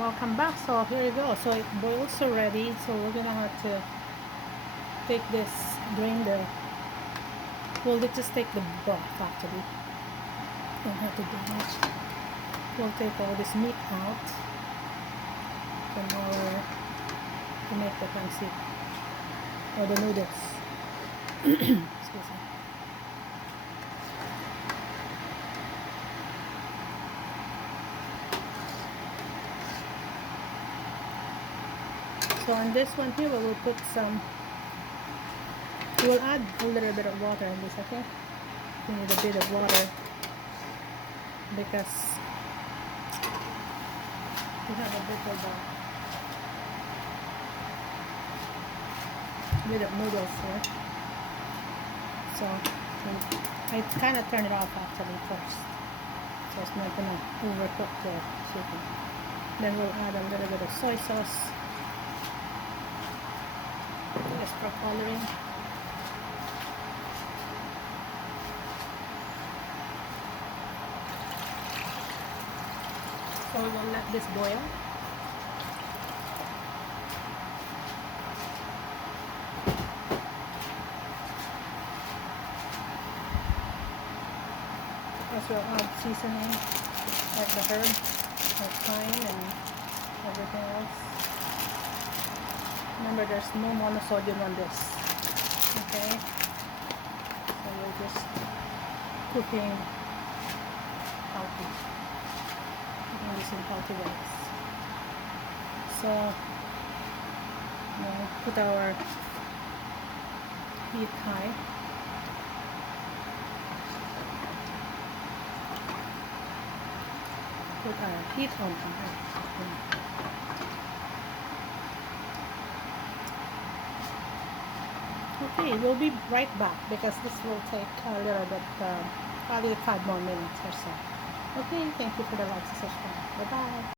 Welcome back. So here you go. So it boils already. So we're gonna have to take this, drain the, well, let's just take the broth actually. Don't have to do much. We'll take all this meat out from our, to make the pancit or the noodles. Excuse me. So on this one here, we will put some, we will add a little bit of water in this, okay? We need a bit of water because we have a bit of noodles here. So I kind of turn it off actually first, so it's not gonna overcook the chicken. Then we'll add a little bit of soy sauce just for coloring. So we will let this boil. As we'll add seasoning like the herb, like thyme and everything else. Remember, there's no monosodium on this. Okay? So we're just cooking healthy. Cooking this in healthy ways. So we'll put our heat high. Put our heat on high. Okay, we'll be right back because this will take a little bit, probably 5 more minutes or so. Okay, thank you for the like and subscribe. Bye bye.